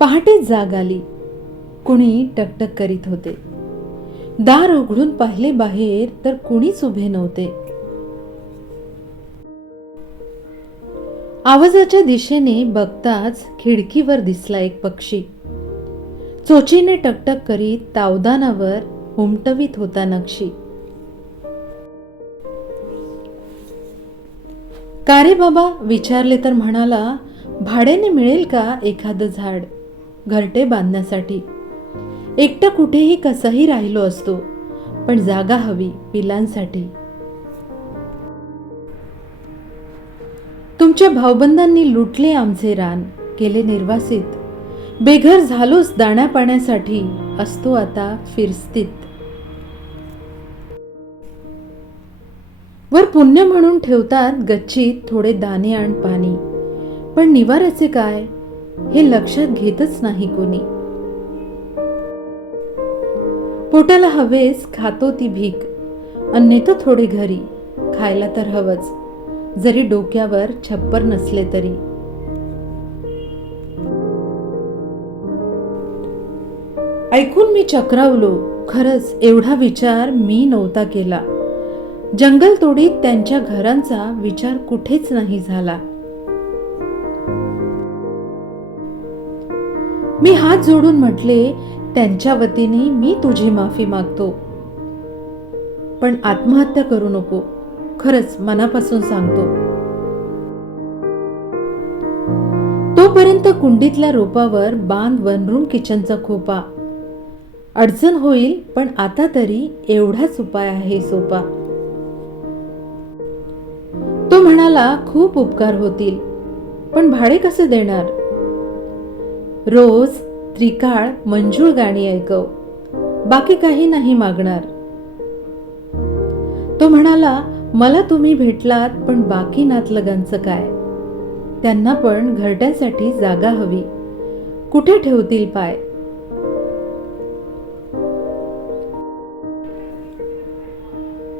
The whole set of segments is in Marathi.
पहाटे जाग आली. कुणी टकटक करीत होते. दार उघडून पाहिले बाहेर तर कुणीच उभे नव्हते. आवाजाच्या दिशेने बघताच खिडकीवर दिसला एक पक्षी. चोचीने टकटक करीत तावदानावर उमटवीत होता नक्षी. का रे बाबा विचारले तर म्हणाला भाड्याने मिळेल का एखादं झाड? घरटे बांधण्यासाठी. एकटं कुठेही कसंही राहिलो असतो पण जागा हवी पिलांसाठी. तुमच्या भावबंधांनी लुटले आमचे रान केले निर्वासित. बेघर झालोच दाण्या पाण्यासाठी असतो आता फिरस्तीत. वर पुण्य म्हणून ठेवतात गच्चीत थोडे दाणे आण पाणी. पण निवाराचे काय? हे लक्षात घेतच नाही कोणी. पोटाला हवेस खातो ती भीक. अन नेतो थोडे घरी खायला तर हवंच जरी डोक्यावर छप्पर नसले तरी. ऐकून मी चक्रावलो खरंच एवढा विचार मी नव्हता केला. जंगलतोडीत त्यांच्या घरांचा विचार कुठेच नाही झाला. मी हात जोडून म्हटले त्यांच्या वतीने मी तुझी माफी मागतो. पण आत्महत्या करू नको खरंच मनापासून सांगतो. तोपर्यंत कुंडीतल्या रोपावर बांध वनरूम किचनचा खोपा. अडचण होईल पण आता तरी एवढाच उपाय आहे सोपा. तो म्हणाला खूप उपकार होतील पण भाडे कसे देणार? रोज त्रिकाळ मंजूळ गाणी ऐकव. बाकी काही नाही मागणार. तो म्हणाला मला तुम्ही भेटलात पण बाकी नातलगांचं काय? त्यांना पण घरट्यासाठी जागा हवी. कुठे ठेवतील पाय?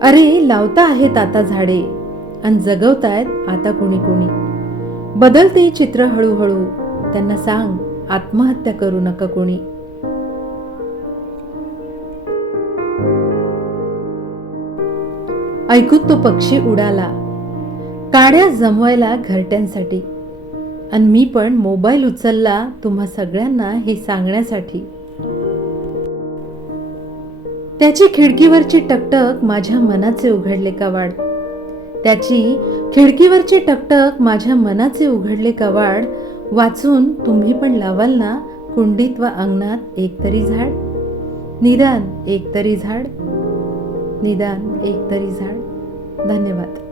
अरे लावता आहेत आता झाडे आणि जगवतायत आता कुणी कुणी. बदलते चित्र हळूहळू. त्यांना सांग आत्महत्या करू नका कोणी. ऐकून तो पक्षी उडाला. काड्या जमवायला घरट्यांसाठी. आणि मी पण मोबाईल उचलला तुम्हा सगळ्यांना हे सांगण्यासाठी. त्याची खिडकीवरची टकटक माझ्या मनाचे उघडले कवाड त्याची खिडकीवरची टकटक माझ्या मनाचे उघडले कवाड वाचून तुम्ही पण लावाल ना. कुंडीत व अंगणात एकतरी झाड. निदान एकतरी झाड. निदान एकतरी झाड. धन्यवाद.